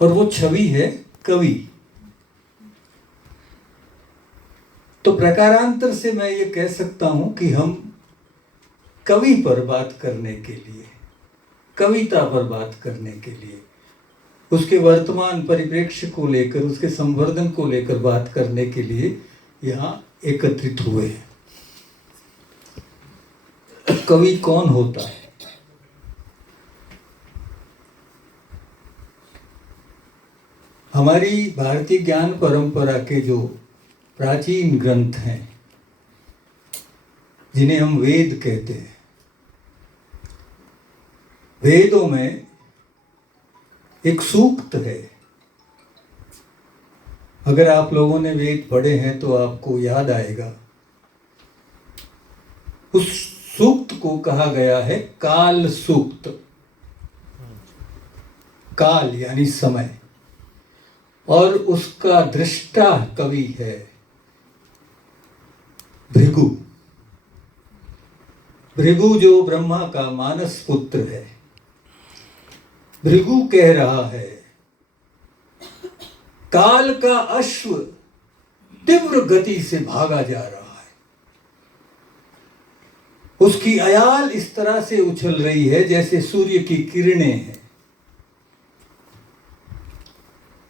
और वो छवि है कवि। तो प्रकारांतर से मैं ये कह सकता हूं कि हम कवि पर बात करने के लिए, कविता पर बात करने के लिए, उसके वर्तमान परिप्रेक्ष्य को लेकर, उसके संवर्धन को लेकर बात करने के लिए यहाँ एकत्रित हुए हैं। कवि कौन होता है? हमारी भारतीय ज्ञान परंपरा के जो प्राचीन ग्रंथ हैं, जिन्हें हम वेद कहते हैं, वेदों में एक सूक्त है। अगर आप लोगों ने वेद पढ़े हैं तो आपको याद आएगा, उस सूक्त को कहा गया है काल सूक्त। काल यानी समय, और उसका दृष्टा कवि है भृगु। भृगु जो ब्रह्मा का मानस पुत्र है। भृगु कह रहा है, काल का अश्व तीव्र गति से भागा जा रहा है, उसकी अयाल इस तरह से उछल रही है जैसे सूर्य की किरणें हैं।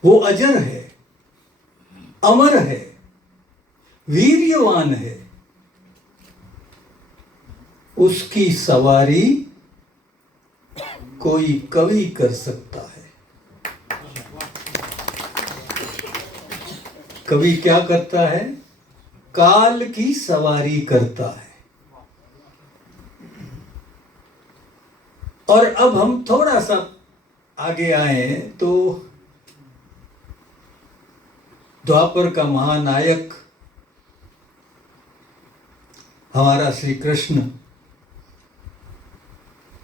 वो अजर है, अमर है, वीर्यवान है। उसकी सवारी कोई कवि कर सकता है। कवि क्या करता है? काल की सवारी करता है। और अब हम थोड़ा सा आगे आए तो द्वापर का महानायक हमारा श्री कृष्ण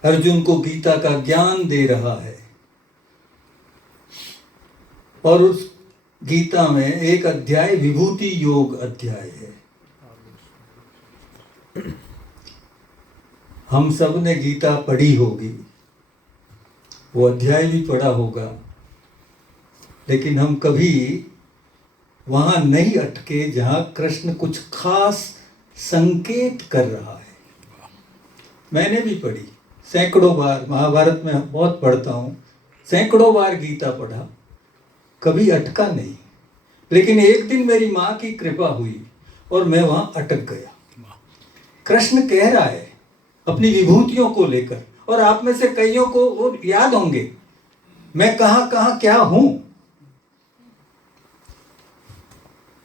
अर्जुन को गीता का ज्ञान दे रहा है, और उस गीता में एक अध्याय विभूति योग अध्याय है। हम सब ने गीता पढ़ी होगी, वो अध्याय भी पढ़ा होगा, लेकिन हम कभी वहां नहीं अटके जहां कृष्ण कुछ खास संकेत कर रहा है। मैंने भी पढ़ी सैकड़ों बार, महाभारत में बहुत पढ़ता हूं, सैकड़ों बार गीता पढ़ा, कभी अटका नहीं। लेकिन एक दिन मेरी मां की कृपा हुई और मैं वहां अटक गया। कृष्ण कह रहा है अपनी विभूतियों को लेकर, और आप में से कईयों को वो याद होंगे, मैं कहां कहां क्या हूं।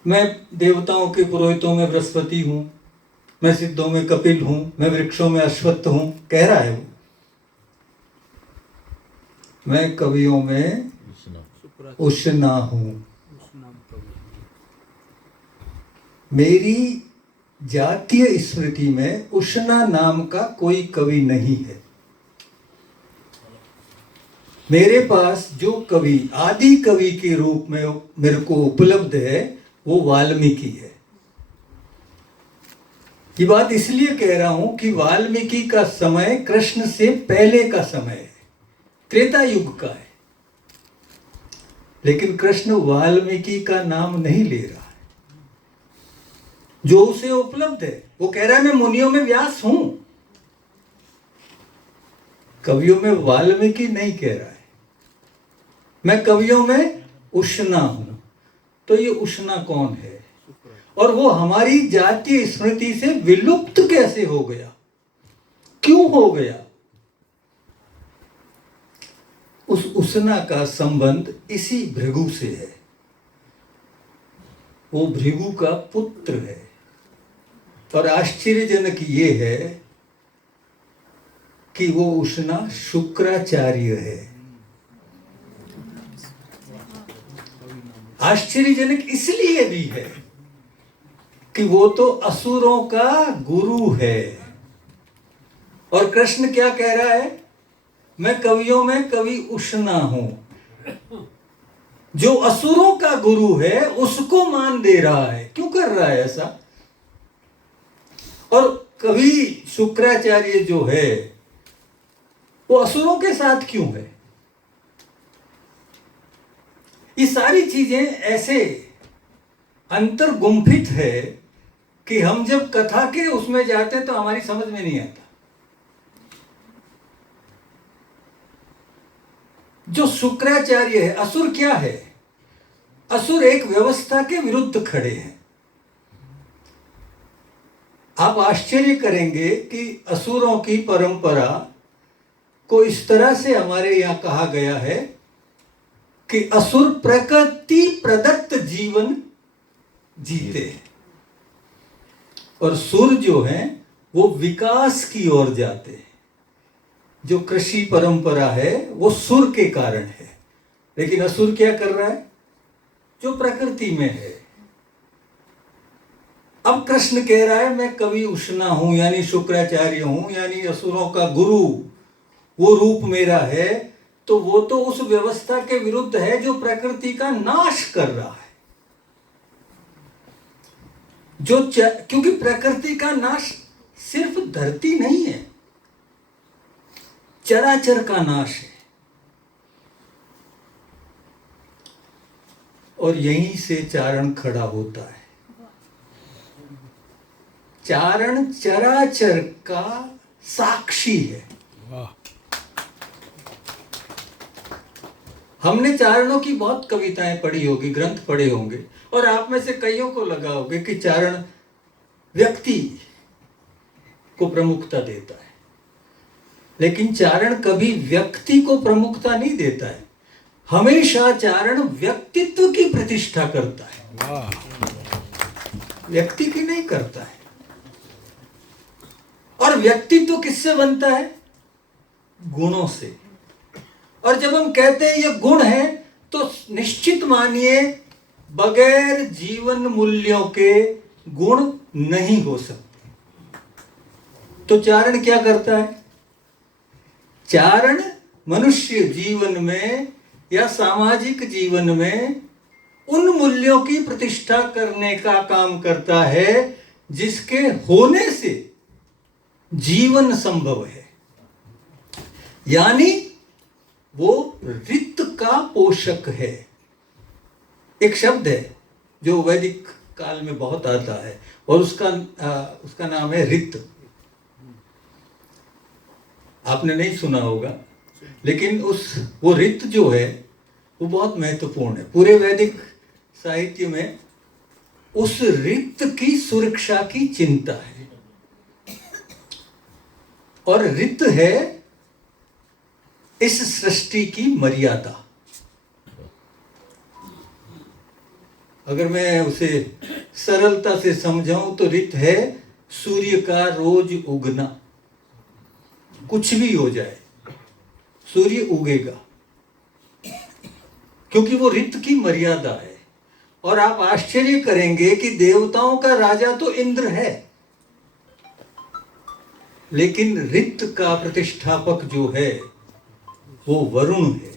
मैं देवताओं के पुरोहितों में बृहस्पति हूं, मैं सिद्धों में कपिल हूं, मैं वृक्षों में अश्वत्थ हूं, कह रहा है वो। मैं कवियों में उष्णा हूं। मेरी जातीय स्मृति में उष्णा नाम का कोई कवि नहीं है। मेरे पास जो कवि आदि कवि के रूप में मेरे को उपलब्ध है वो वाल्मीकि है। ये बात इसलिए कह रहा हूं कि वाल्मीकि का समय कृष्ण से पहले का समय है, त्रेता युग का है। लेकिन कृष्ण वाल्मीकि का नाम नहीं ले रहा है जो उसे उपलब्ध है। वो कह रहा है मैं मुनियों में व्यास हूं, कवियों में वाल्मीकि नहीं कह रहा है। मैं कवियों में उष्णा हूं। तो ये उष्णा कौन है, और वो हमारी जातीय स्मृति से विलुप्त कैसे हो गया, क्यों हो गया? उस उष्णा का संबंध इसी भृगु से है। वो भृगु का पुत्र है, और आश्चर्यजनक ये है कि वो उष्णा शुक्राचार्य है। आश्चर्यजनक इसलिए भी है कि वो तो असुरों का गुरु है। और कृष्ण क्या कह रहा है? मैं कवियों में कवि उष्णा हूं। जो असुरों का गुरु है उसको मान दे रहा है। क्यों कर रहा है ऐसा? और कवि शुक्राचार्य जो है वो असुरों के साथ क्यों है? ये सारी चीजें ऐसे अंतर गुम्फित है कि हम जब कथा के उसमें जाते हैं तो हमारी समझ में नहीं आता। जो शुक्राचार्य है, असुर क्या है? असुर एक व्यवस्था के विरुद्ध खड़े हैं। आप आश्चर्य करेंगे कि असुरों की परंपरा को इस तरह से हमारे यहां कहा गया है कि असुर प्रकृति प्रदत्त जीवन जीते हैं और सुर जो हैं वो विकास की ओर जाते हैं। जो कृषि परंपरा है वो सुर के कारण है, लेकिन असुर क्या कर रहा है? जो प्रकृति में है। अब कृष्ण कह रहा है मैं कवि उष्णा हूं, यानी शुक्राचार्य हूं, यानी असुरों का गुरु, वो रूप मेरा है। तो वो तो उस व्यवस्था के विरुद्ध है जो प्रकृति का नाश कर रहा है। क्योंकि प्रकृति का नाश सिर्फ धरती नहीं है, चराचर का नाश है। और यहीं से चारण खड़ा होता है। चारण चराचर का साक्षी है। हमने चारणों की बहुत कविताएं पढ़ी होगी, ग्रंथ पढ़े होंगे, और आप में से कईयों को लगा होगा कि चारण व्यक्ति को प्रमुखता देता है, लेकिन चारण कभी व्यक्ति को प्रमुखता नहीं देता है। हमेशा चारण व्यक्तित्व की प्रतिष्ठा करता है, व्यक्ति की नहीं करता है। और व्यक्तित्व किससे बनता है? गुणों से। और जब हम कहते हैं ये गुण है तो निश्चित मानिए बगैर जीवन मूल्यों के गुण नहीं हो सकते। तो चारण क्या करता है? चारण मनुष्य जीवन में या सामाजिक जीवन में उन मूल्यों की प्रतिष्ठा करने का काम करता है जिसके होने से जीवन संभव है। यानी वो रित का पोषक है। एक शब्द है जो वैदिक काल में बहुत आता है और उसका नाम है रित। आपने नहीं सुना होगा, लेकिन वो रित जो है वो बहुत महत्वपूर्ण है। पूरे वैदिक साहित्य में उस रित की सुरक्षा की चिंता है। और रित है इस सृष्टि की मर्यादा। अगर मैं उसे सरलता से समझाऊं तो रित है सूर्य का रोज उगना। कुछ भी हो जाए सूर्य उगेगा, क्योंकि वो रित की मर्यादा है। और आप आश्चर्य करेंगे कि देवताओं का राजा तो इंद्र है, लेकिन रित का प्रतिष्ठापक जो है वो वरुण है।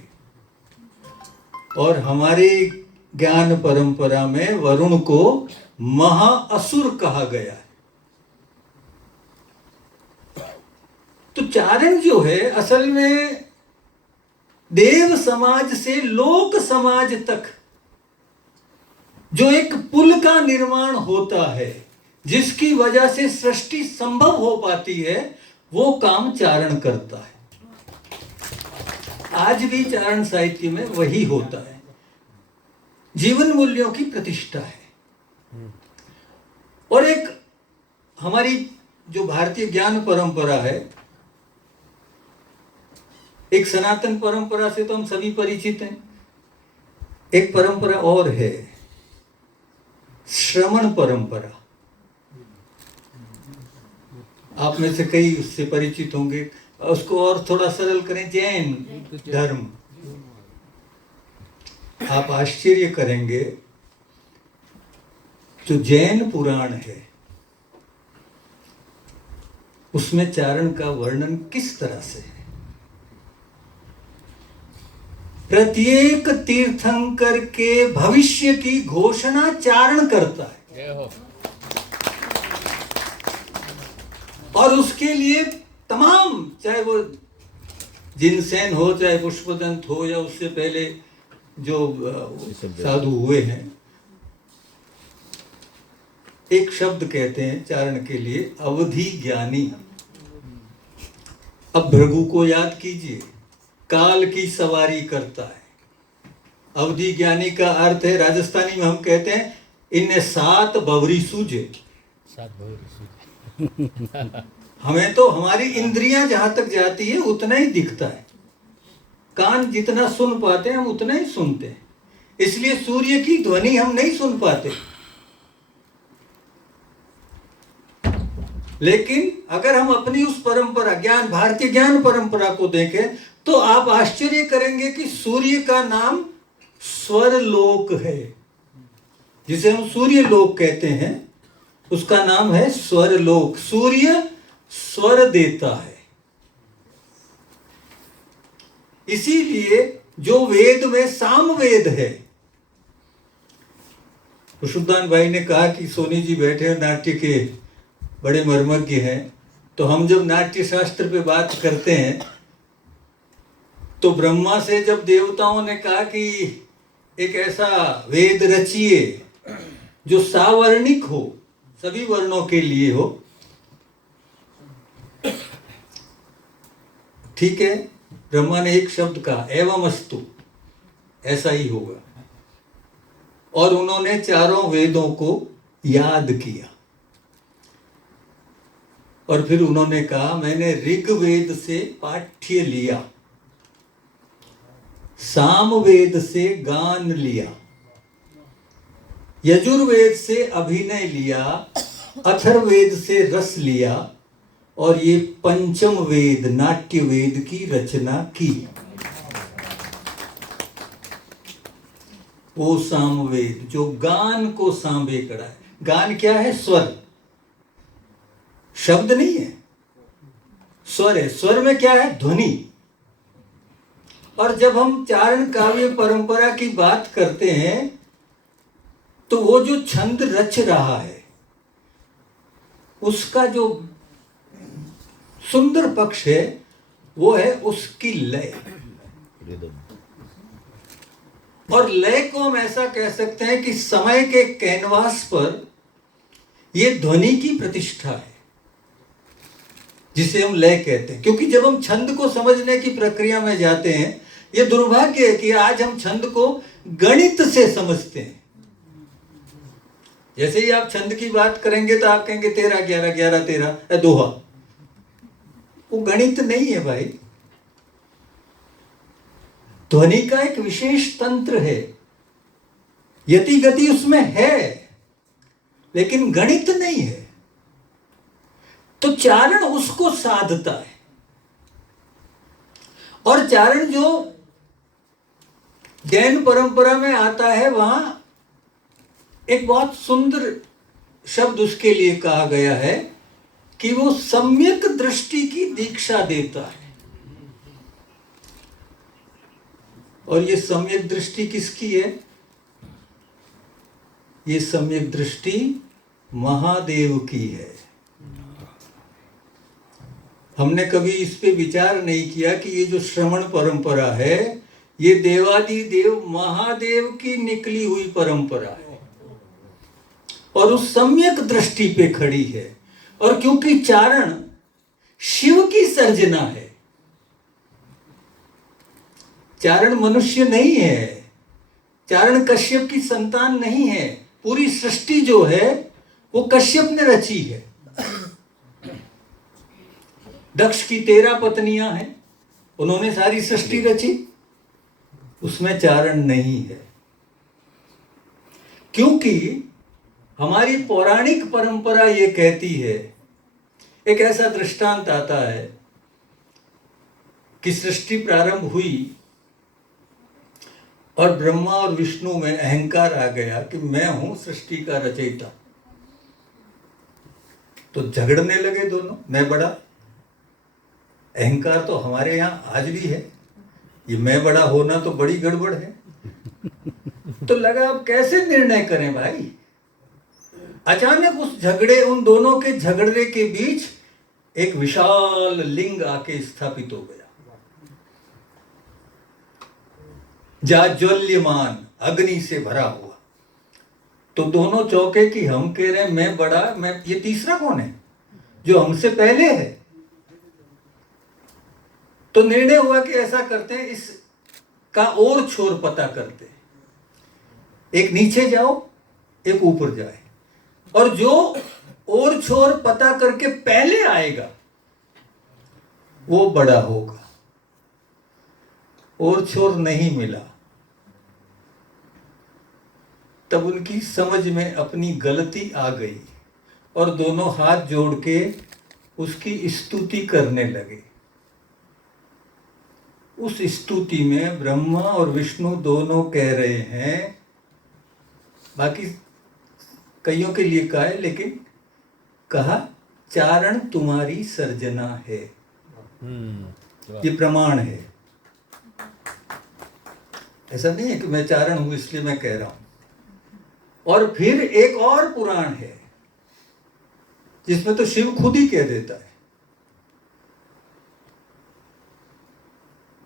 और हमारे ज्ञान परंपरा में वरुण को महाअसुर कहा गया है। तो चारण जो है असल में देव समाज से लोक समाज तक जो एक पुल का निर्माण होता है, जिसकी वजह से सृष्टि संभव हो पाती है, वो काम चारण करता है। आज भी चारण साहित्य में वही होता है। जीवन मूल्यों की प्रतिष्ठा है। और एक हमारी जो भारतीय ज्ञान परंपरा है, एक सनातन परंपरा से तो हम सभी परिचित हैं। एक परंपरा और है श्रमण परंपरा। आप में से कई उससे परिचित होंगे। उसको और थोड़ा सरल करें, जैन धर्म। आप आश्चर्य करेंगे, जो जैन पुराण है उसमें चारण का वर्णन किस तरह से है। प्रत्येक तीर्थंकर के भविष्य की घोषणा चारण करता है, और उसके लिए तमाम, चाहे वो जिनसेन हो, चाहे पुष्पदंत हो, या उससे पहले जो साधु हुए हैं, एक शब्द कहते हैं चारण के लिए, अवधि ज्ञानी। अब भृगु को याद कीजिए, काल की सवारी करता है। अवधि ज्ञानी का अर्थ है, राजस्थानी में हम कहते हैं, इन्हें 7 बवरी सूझे। हमें तो हमारी इंद्रियां जहां तक जाती है उतना ही दिखता है, कान जितना सुन पाते हैं हम उतना ही सुनते हैं, इसलिए सूर्य की ध्वनि हम नहीं सुन पाते। लेकिन अगर हम अपनी उस परंपरा, ज्ञान, भारतीय ज्ञान परंपरा को देखें तो आप आश्चर्य करेंगे कि सूर्य का नाम स्वरलोक है। जिसे हम सूर्य लोक कहते हैं उसका नाम है स्वरलोक। सूर्य स्वर देता है। इसीलिए जो वेद में सामवेद है, खुशबुद्दीन भाई ने कहा कि सोनी जी बैठे हैं, नाट्य के बड़े मर्मज्ञ हैं, तो हम जब नाट्य शास्त्र पे बात करते हैं तो ब्रह्मा से जब देवताओं ने कहा कि एक ऐसा वेद रचिए जो सावर्णिक हो, सभी वर्णों के लिए हो, ठीक है, ब्रह्मा ने एक शब्द कहा, एवमस्तु, ऐसा ही होगा। और उन्होंने चारों वेदों को याद किया और फिर उन्होंने कहा, मैंने ऋग्वेद से पाठ्य लिया, सामवेद से गान लिया, यजुर्वेद से अभिनय लिया, अथर्ववेद से रस लिया और ये पंचम वेद नाट्य वेद की रचना की। वो सामवेद जो गान को सांबे कड़ा है। गान क्या है? स्वर, शब्द नहीं है, स्वर है। स्वर में क्या है? ध्वनि। और जब हम चारण काव्य परंपरा की बात करते हैं तो वो जो छंद रच रहा है उसका जो सुंदर पक्ष है वो है उसकी लय। और लय को हम ऐसा कह सकते हैं कि समय के कैनवास पर ये ध्वनि की प्रतिष्ठा है जिसे हम लय कहते हैं। क्योंकि जब हम छंद को समझने की प्रक्रिया में जाते हैं, ये दुर्भाग्य है कि आज हम छंद को गणित से समझते हैं। जैसे ही आप छंद की बात करेंगे तो आप कहेंगे 13 11 11 13 दोहा। वो गणित नहीं है भाई। ध्वनि का एक विशेष तंत्र है, यति गति उसमें है, लेकिन गणित नहीं है। तो चारण उसको साधता है। और चारण जो जैन परंपरा में आता है, वहां एक बहुत सुंदर शब्द उसके लिए कहा गया है कि वो सम्यक दृष्टि की दीक्षा देता है। और ये सम्यक दृष्टि किसकी है? ये सम्यक दृष्टि महादेव की है। हमने कभी इस पे विचार नहीं किया कि ये जो श्रवण परंपरा है ये देवादि देव महादेव की निकली हुई परंपरा है और उस सम्यक दृष्टि पे खड़ी है। और क्योंकि चारण शिव की सर्जना है, चारण मनुष्य नहीं है, चारण कश्यप की संतान नहीं है। पूरी सृष्टि जो है वो कश्यप ने रची है। दक्ष की 13 पत्नियां हैं, उन्होंने सारी सृष्टि रची, उसमें चारण नहीं है। क्योंकि हमारी पौराणिक परंपरा ये कहती है, एक ऐसा दृष्टांत आता है कि सृष्टि प्रारंभ हुई और ब्रह्मा और विष्णु में अहंकार आ गया कि मैं हूं सृष्टि का रचयिता। तो झगड़ने लगे दोनों, मैं बड़ा। अहंकार तो हमारे यहाँ आज भी है, ये मैं बड़ा होना तो बड़ी गड़बड़ है। तो लगा अब कैसे निर्णय करें भाई। अचानक उस झगड़े, उन दोनों के झगड़े के बीच एक विशाल लिंग आके स्थापित हो गया। जाज्वल्यमान, अग्नि से भरा हुआ। तो दोनों चौके की हम कह रहे हैं मैं बड़ा, मैं, ये तीसरा कौन है जो हमसे पहले है? तो निर्णय हुआ कि ऐसा करते हैं, इसका और छोर पता करते हैं, एक नीचे जाओ एक ऊपर जाए, और जो और छोर पता करके पहले आएगा वो बड़ा होगा। और छोर नहीं मिला, तब उनकी समझ में अपनी गलती आ गई और दोनों हाथ जोड़ के उसकी स्तुति करने लगे। उस स्तुति में ब्रह्मा और विष्णु दोनों कह रहे हैं, बाकी कईयों के लिए कहा है, लेकिन कहा चारण तुम्हारी सर्जना है। ये प्रमाण है, ऐसा नहीं है कि मैं चारण हूं इसलिए मैं कह रहा हूं। और फिर एक और पुराण है जिसमें तो शिव खुद ही कह देता है।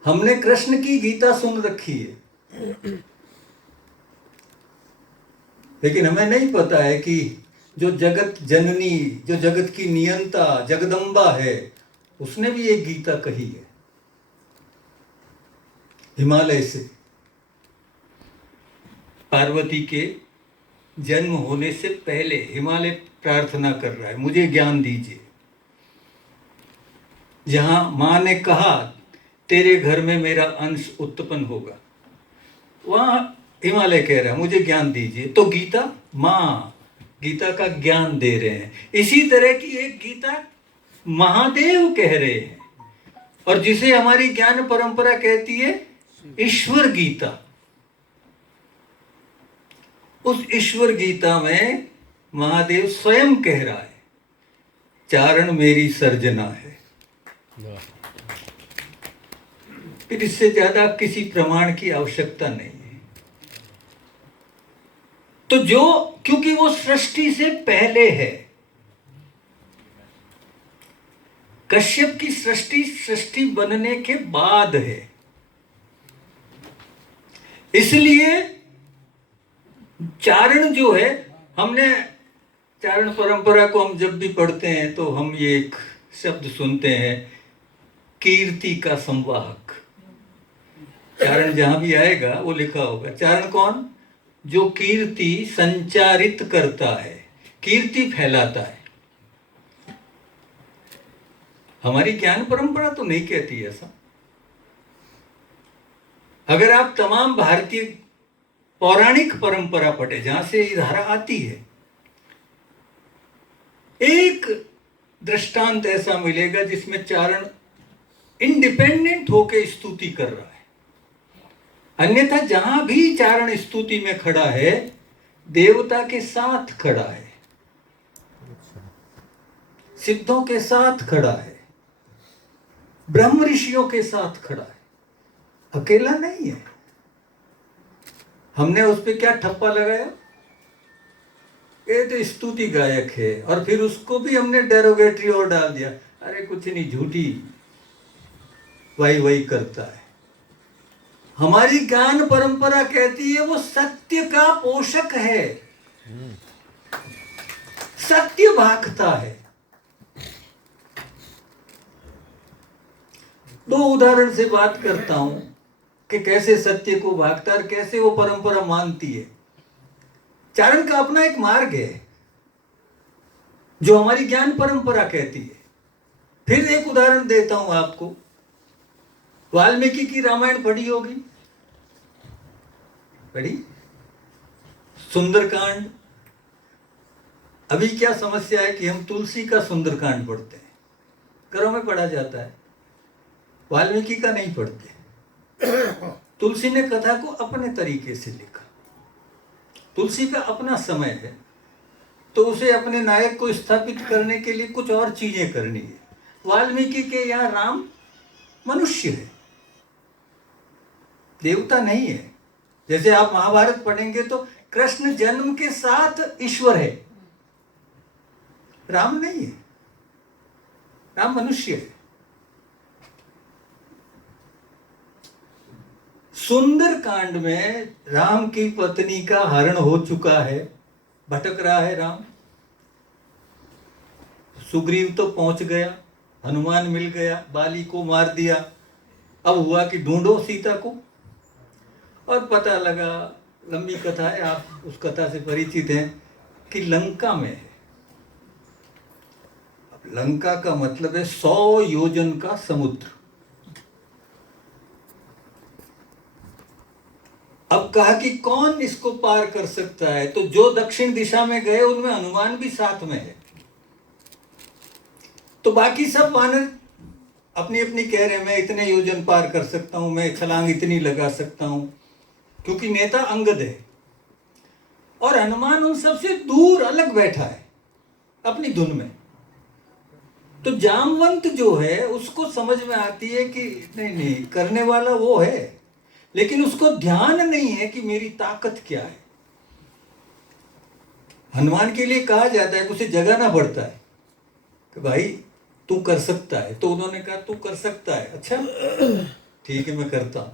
हमने कृष्ण की गीता सुन रखी है, लेकिन हमें नहीं पता है कि जो जगत जननी, जो जगत की नियंता जगदम्बा है, उसने भी एक गीता कही है। हिमालय से पार्वती के जन्म होने से पहले हिमालय प्रार्थना कर रहा है, मुझे ज्ञान दीजिए। जहां मां ने कहा तेरे घर में मेरा अंश उत्पन्न होगा, वहां हिमालय कह रहा है मुझे ज्ञान दीजिए। तो गीता, मां गीता का ज्ञान दे रहे हैं। इसी तरह की एक गीता महादेव कह रहे हैं, और जिसे हमारी ज्ञान परंपरा कहती है ईश्वर गीता। उस ईश्वर गीता में महादेव स्वयं कह रहा है चारण मेरी सर्जना है। फिर इससे ज्यादा किसी प्रमाण की आवश्यकता नहीं है। तो जो, क्योंकि वो सृष्टि से पहले है, कश्यप की सृष्टि बनने के बाद है, इसलिए चारण जो है, हमने चारण परंपरा को हम जब भी पढ़ते हैं तो हम ये एक शब्द सुनते हैं, कीर्ति का संवाहक। चारण जहां भी आएगा वो लिखा होगा। चारण कौन? जो कीर्ति संचारित करता है, कीर्ति फैलाता है। हमारी ज्ञान परंपरा तो नहीं कहती ऐसा। अगर आप तमाम भारतीय पौराणिक परंपरा पढ़े, जहां से ये धारा आती है, एक दृष्टांत ऐसा मिलेगा जिसमें चारण इंडिपेंडेंट होकर स्तुति कर रहा है। अन्यथा जहां भी चारण स्तुति में खड़ा है, देवता के साथ खड़ा है, सिद्धों के साथ खड़ा है, ब्रह्म ऋषियों के साथ खड़ा है, अकेला नहीं है। हमने उस पर क्या ठप्पा लगाया, ये तो स्तुति गायक है, और फिर उसको भी हमने डेरोगेटरी और डाल दिया, अरे कुछ नहीं, झूठी वाई वाई करता है। हमारी ज्ञान परंपरा कहती है वो सत्य का पोषक है, सत्य भागता है। दो उदाहरण से बात करता हूं कि कैसे सत्य को भागता है और कैसे वो परंपरा मानती है। चारण का अपना एक मार्ग है जो हमारी ज्ञान परंपरा कहती है। फिर एक उदाहरण देता हूं आपको। वाल्मीकि की रामायण पढ़ी होगी, पढ़ी? सुंदरकांड। अभी क्या समस्या है कि हम तुलसी का सुंदरकांड पढ़ते हैं, घरों में पढ़ा जाता है, वाल्मीकि का नहीं पढ़ते। तुलसी ने कथा को अपने तरीके से लिखा, तुलसी का अपना समय है, तो उसे अपने नायक को स्थापित करने के लिए कुछ और चीजें करनी है। वाल्मीकि के यहाँ राम मनुष्य है, देवता नहीं है। जैसे आप महाभारत पढ़ेंगे तो कृष्ण जन्म के साथ ईश्वर है, राम नहीं है, राम मनुष्य है। सुंदर कांड में राम की पत्नी का हरण हो चुका है, भटक रहा है राम। सुग्रीव तो पहुंच गया, हनुमान मिल गया, बाली को मार दिया। अब हुआ कि ढूंढो सीता को, और पता लगा, लंबी कथा है, आप उस कथा से परिचित हैं, कि लंका में है। अब लंका का मतलब है 100 योजन का समुद्र। अब कहा कि कौन इसको पार कर सकता है, तो जो दक्षिण दिशा में गए उनमें हनुमान भी साथ में है। तो बाकी सब वानर अपनी अपनी कह रहे हैं, मैं इतने योजन पार कर सकता हूं, मैं छलांग इतनी लगा सकता हूं, क्योंकि नेता अंगद है। और हनुमान उन सबसे दूर अलग बैठा है अपनी धुन में। तो जामवंत जो है उसको समझ में आती है कि नहीं नहीं, करने वाला वो है, लेकिन उसको ध्यान नहीं है कि मेरी ताकत क्या है। हनुमान के लिए कहा जाता है कि उसे जगाना पड़ता है कि भाई तू कर सकता है। तो उन्होंने कहा तू कर सकता है, अच्छा ठीक है मैं करता हूं।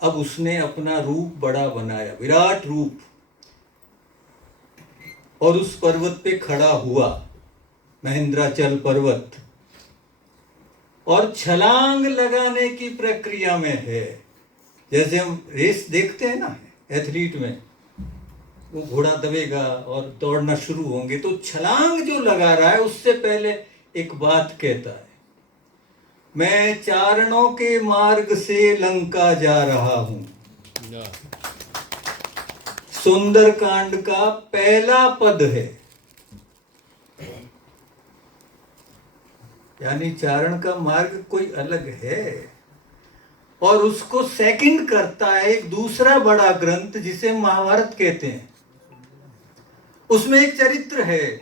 अब उसने अपना रूप बड़ा बनाया, विराट रूप, और उस पर्वत पे खड़ा हुआ, महेंद्राचल पर्वत, और छलांग लगाने की प्रक्रिया में है। जैसे हम रेस देखते हैं ना एथलीट में, वो घोड़ा दबेगा और दौड़ना शुरू होंगे, तो छलांग जो लगा रहा है उससे पहले एक बात कहता है, मैं चारणों के मार्ग से लंका जा रहा हूं। सुंदर कांड का पहला पद है, यानी चारण का मार्ग कोई अलग है। और उसको सेकंड करता है एक दूसरा बड़ा ग्रंथ जिसे महाभारत कहते हैं। उसमें एक चरित्र है,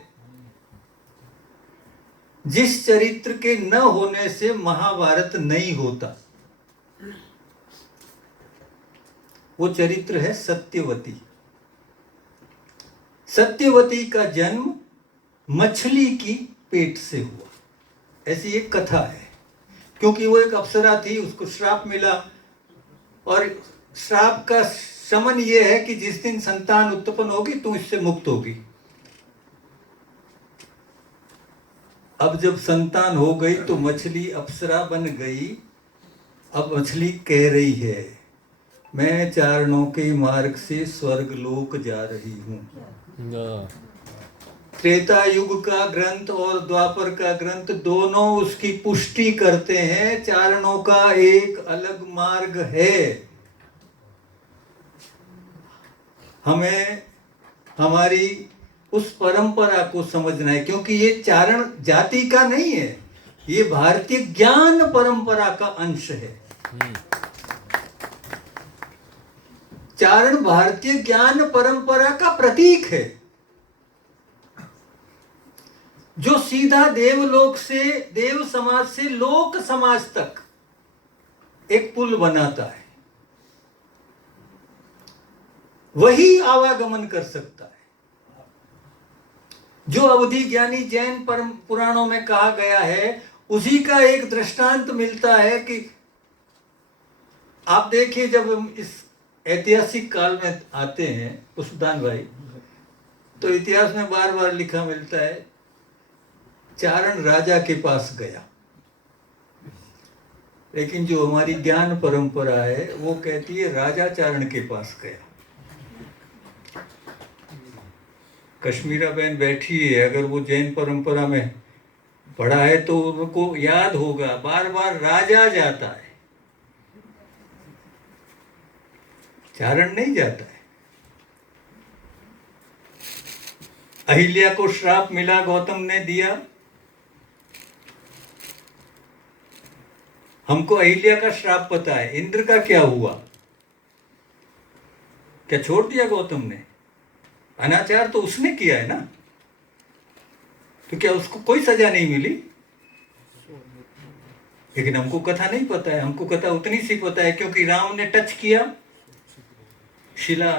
जिस चरित्र के न होने से महाभारत नहीं होता। वो चरित्र है सत्यवती। सत्यवती का जन्म मछली की पेट से हुआ, ऐसी एक कथा है। क्योंकि वो एक अप्सरा थी, उसको श्राप मिला, और श्राप का शमन ये है कि जिस दिन संतान उत्पन्न होगी तू इससे मुक्त होगी। अब जब संतान हो गई तो मछली अप्सरा बन गई। अब मछली कह रही है, मैं चारणों के मार्ग से स्वर्ग लोक जा रही हूं। त्रेता युग का ग्रंथ और द्वापर का ग्रंथ दोनों उसकी पुष्टि करते हैं, चारणों का एक अलग मार्ग है। हमें हमारी उस परंपरा को समझना है, क्योंकि ये चारण जाति का नहीं है, ये भारतीय ज्ञान परंपरा का अंश है। चारण भारतीय ज्ञान परंपरा का प्रतीक है, जो सीधा देवलोक से, देव समाज से लोक समाज तक एक पुल बनाता है। वही आवागमन कर सकता है। जो अवधि ज्ञानी जैन पुराणों में कहा गया है, उसी का एक दृष्टांत मिलता है कि आप देखिए, जब हम इस ऐतिहासिक काल में आते हैं पुष्पदान भाई, तो इतिहास में बार बार लिखा मिलता है, चारण राजा के पास गया। लेकिन जो हमारी ज्ञान परंपरा है वो कहती है राजा चारण के पास गया। कश्मीरा बहन बैठी है, अगर वो जैन परंपरा में पढ़ा है तो उनको याद होगा, बार बार राजा जाता है, चारण नहीं जाता है। अहिल्या को श्राप मिला, गौतम ने दिया। हमको अहिल्या का श्राप पता है, इंद्र का क्या हुआ? क्या छोड़ दिया गौतम ने? अनाचार तो उसने किया है ना, तो क्या उसको कोई सजा नहीं मिली? लेकिन हमको कथा नहीं पता है, हमको कथा उतनी सी पता है क्योंकि राम ने टच किया, शिला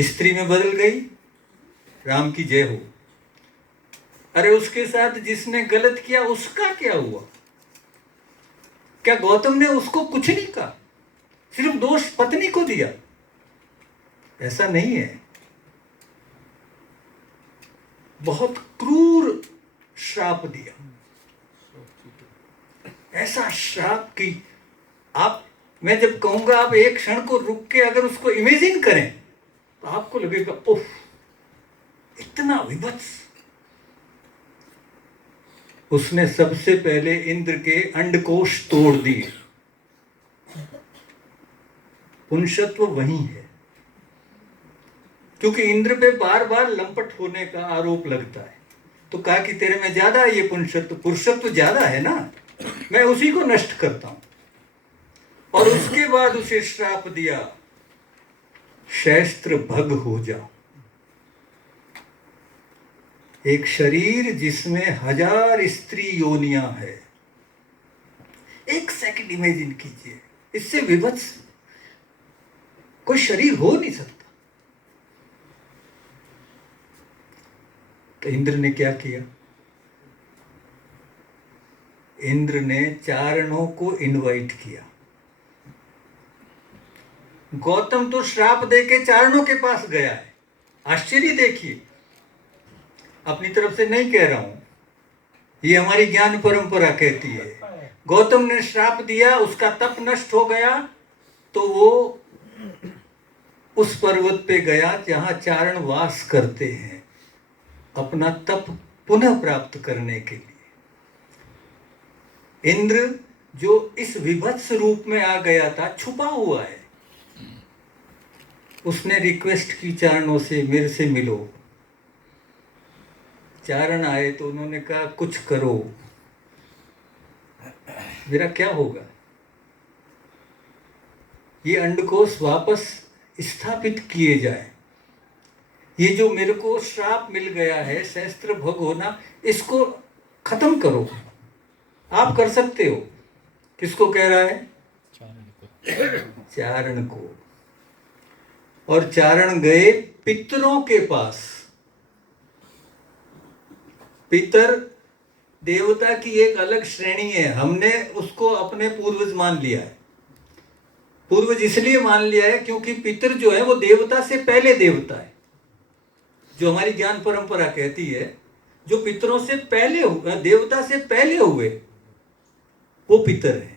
स्त्री में बदल गई। राम की जय हो। अरे उसके साथ जिसने गलत किया उसका क्या हुआ? क्या गौतम ने उसको कुछ नहीं कहा, सिर्फ दोष पत्नी को दिया? ऐसा नहीं है। बहुत क्रूर श्राप दिया, ऐसा श्राप कि आप, मैं जब कहूंगा आप एक क्षण को रुक के अगर उसको इमेजिन करें तो आपको लगेगा उफ, इतना विभत्स। उसने सबसे पहले इंद्र के अंडकोश तोड़ दिए। पुंसत्व वही है, क्योंकि इंद्र पे बार बार लंपट होने का आरोप लगता है, तो कहा कि तेरे में ज्यादा है ये पुंसत्व, पुरुषत्व ज्यादा है ना, मैं उसी को नष्ट करता हूं। और उसके बाद उसे श्राप दिया, शस्त्र भग हो जा। एक शरीर जिसमें 1000 स्त्री योनियां है, एक सेकंड इमेजिन कीजिए, इससे विभत्स कोई शरीर हो नहीं सकता। तो इंद्र ने क्या किया? इंद्र ने चारणों को इनवाइट किया। गौतम तो श्राप देके चारणों के पास गया है। आश्चर्य देखिए, अपनी तरफ से नहीं कह रहा हूं, ये हमारी ज्ञान परंपरा कहती है। गौतम ने श्राप दिया, उसका तप नष्ट हो गया, तो वो उस पर्वत पे गया जहां चारण वास करते हैं, अपना तप पुनः प्राप्त करने के लिए। इंद्र जो इस विभत्स रूप में आ गया था, छुपा हुआ है, उसने रिक्वेस्ट की चारणों से, मेरे से मिलो। चारण आए तो उन्होंने कहा कुछ करो, मेरा क्या होगा? ये अंडकोश वापस स्थापित किए जाए, ये जो मेरे को श्राप मिल गया है शस्त्र भग होना, इसको खत्म करो। आप कर सकते हो। किसको कह रहा है? चारण को। और चारण गए पितरों के पास। पितर देवता की एक अलग श्रेणी है, हमने उसको अपने पूर्वज मान लिया है। पूर्वज इसलिए मान लिया है क्योंकि पितर जो है वो देवता से पहले देवता है। जो हमारी ज्ञान परंपरा कहती है, जो पितरों से पहले हुए, देवता से पहले हुए, वो पितर है।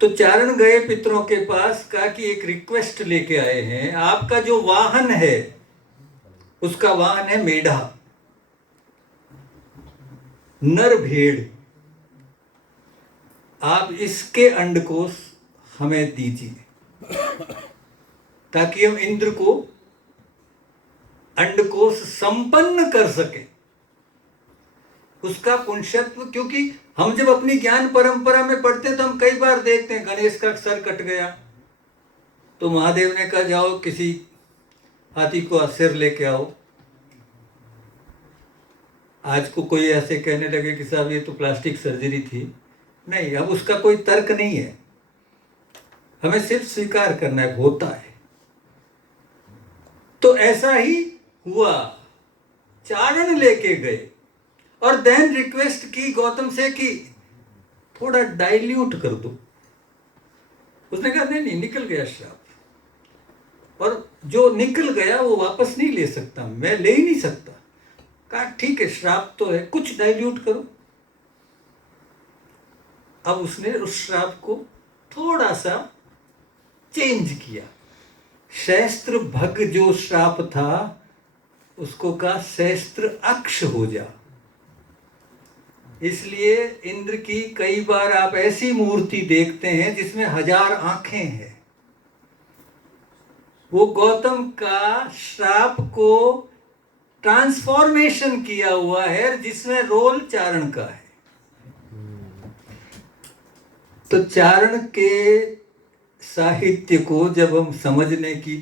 तो चारण गए पितरों के पास, कहा कि एक रिक्वेस्ट लेके आए हैं, आपका जो वाहन है उसका वाहन है मेढा, नर भेड़, आप इसके अंडकोश हमें दीजिए ताकि हम इंद्र को अंडकोश संपन्न कर सके। उसका पुंसत्व, क्योंकि हम जब अपनी ज्ञान परंपरा में पढ़ते हैं तो हम कई बार देखते हैं गणेश का सर कट गया तो महादेव ने कहा जाओ किसी हाथी को सिर लेके आओ। आज को कोई ऐसे कहने लगे कि साहब ये तो प्लास्टिक सर्जरी थी। नहीं, अब उसका कोई तर्क नहीं है, हमें सिर्फ स्वीकार करना है, होता है। तो ऐसा ही हुआ, चारण लेके गए और देन रिक्वेस्ट की गौतम से कि थोड़ा डाइल्यूट कर दो। उसने कहा नहीं नहीं, निकल गया श्राप, और जो निकल गया वो वापस नहीं ले सकता, मैं ले ही नहीं सकता। कहा ठीक है, श्राप तो है, कुछ डाइल्यूट करो। अब उसने उस श्राप को थोड़ा सा चेंज किया। शस्त्र भग जो श्राप था उसको कहा शस्त्र अक्ष हो जा। इसलिए इंद्र की कई बार आप ऐसी मूर्ति देखते हैं जिसमें 1000 आंखें हैं। वो गौतम का श्राप को ट्रांसफॉर्मेशन किया हुआ है, जिसमें रोल चारण का है। तो चारण के साहित्य को जब हम समझने की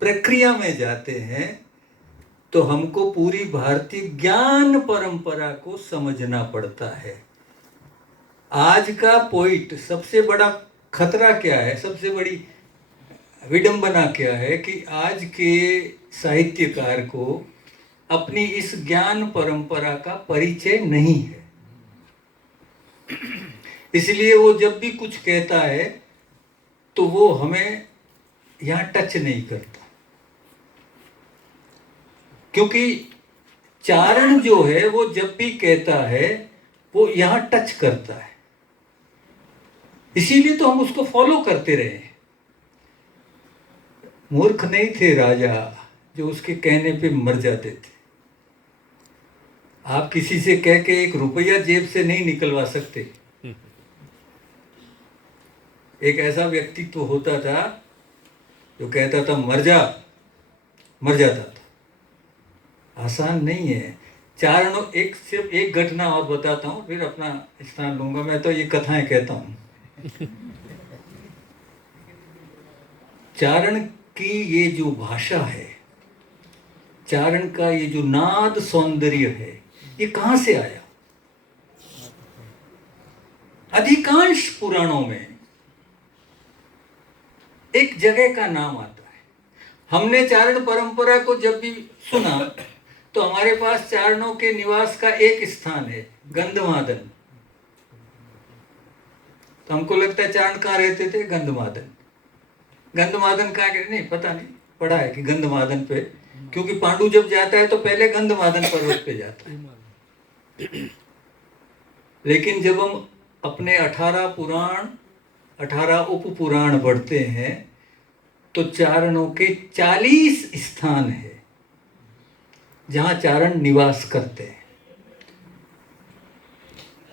प्रक्रिया में जाते हैं तो हमको पूरी भारतीय ज्ञान परंपरा को समझना पड़ता है। आज का पोइट, सबसे बड़ा खतरा क्या है, सबसे बड़ी विडंबना क्या है कि आज के साहित्यकार को अपनी इस ज्ञान परंपरा का परिचय नहीं है। इसलिए वो जब भी कुछ कहता है तो वो हमें यहाँ टच नहीं करता, क्योंकि चारण जो है वो जब भी कहता है वो यहाँ टच करता है, इसीलिए तो हम उसको फॉलो करते रहे। मूर्ख नहीं थे राजा जो उसके कहने पे मर जाते थे। आप किसी से कह के 1 रुपया जेब से नहीं निकलवा सकते। एक ऐसा व्यक्तित्व होता था जो कहता था मर जा, मर जाता था। आसान नहीं है। चारणों सिर्फ एक घटना और बताता हूँ, फिर अपना स्थान लूंगा। मैं तो ये कथाएं कहता हूँ। चारण की ये जो भाषा है, चारण का ये जो नाद सौंदर्य है, ये कहां से आया? अधिकांश पुराणों में एक जगह का नाम आता है। हमने चारण परंपरा को जब भी सुना तो हमारे पास चारणों के निवास का एक स्थान है, गंधमादन। तो हमको लगता है चारण कहाँ रहते थे? गंधमादन। गंधमादन कहाँ गए? नहीं पता, नहीं पढ़ा है कि गंधमादन पे, क्योंकि पांडु जब जाता है तो पहले गंधमादन पर्वत पे जाता है। लेकिन जब हम अपने 18 पुराण, 18 उप पुराण पढ़ते हैं तो चारणों के 40 स्थान है जहां चारण निवास करते हैं।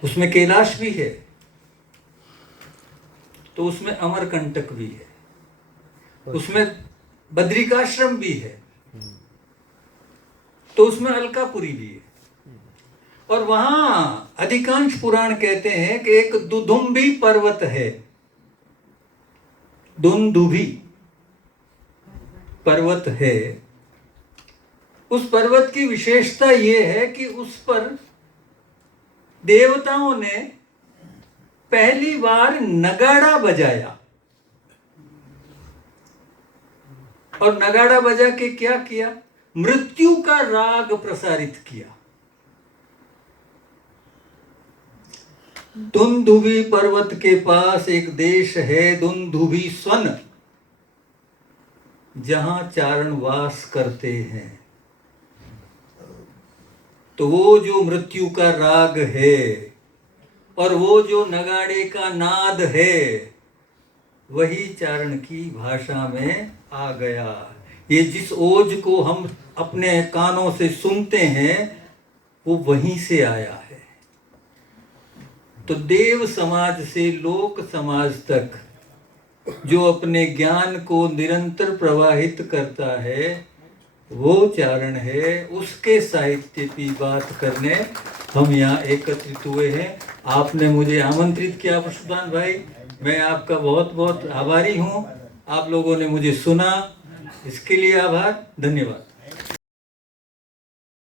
उसमें कैलाश भी है, तो उसमें अमरकंटक भी है, उसमें बद्रिकाश्रम भी है, तो उसमें अलकापुरी भी है। और वहां अधिकांश पुराण कहते हैं कि एक दुदुम्बी पर्वत है। दुंदुभी पर्वत है। उस पर्वत की विशेषता यह है कि उस पर देवताओं ने पहली बार नगाड़ा बजाया। और नगाड़ा बजा के क्या किया? मृत्यु का राग प्रसारित किया। दुंदुभी पर्वत के पास एक देश है, दुंदुभी स्वन, जहां चारण वास करते हैं। तो वो जो मृत्यु का राग है और वो जो नगाड़े का नाद है, वही चारण की भाषा में आ गया। ये जिस ओज को हम अपने कानों से सुनते हैं वो वहीं से आया है। तो देव समाज से लोक समाज तक जो अपने ज्ञान को निरंतर प्रवाहित करता है वो चारण है। उसके साहित्य की बात करने हम यहाँ एकत्रित हुए हैं। आपने मुझे आमंत्रित किया पुष्पान भाई, मैं आपका बहुत बहुत आभारी हूँ। आप लोगों ने मुझे सुना, इसके लिए आभार, धन्यवाद।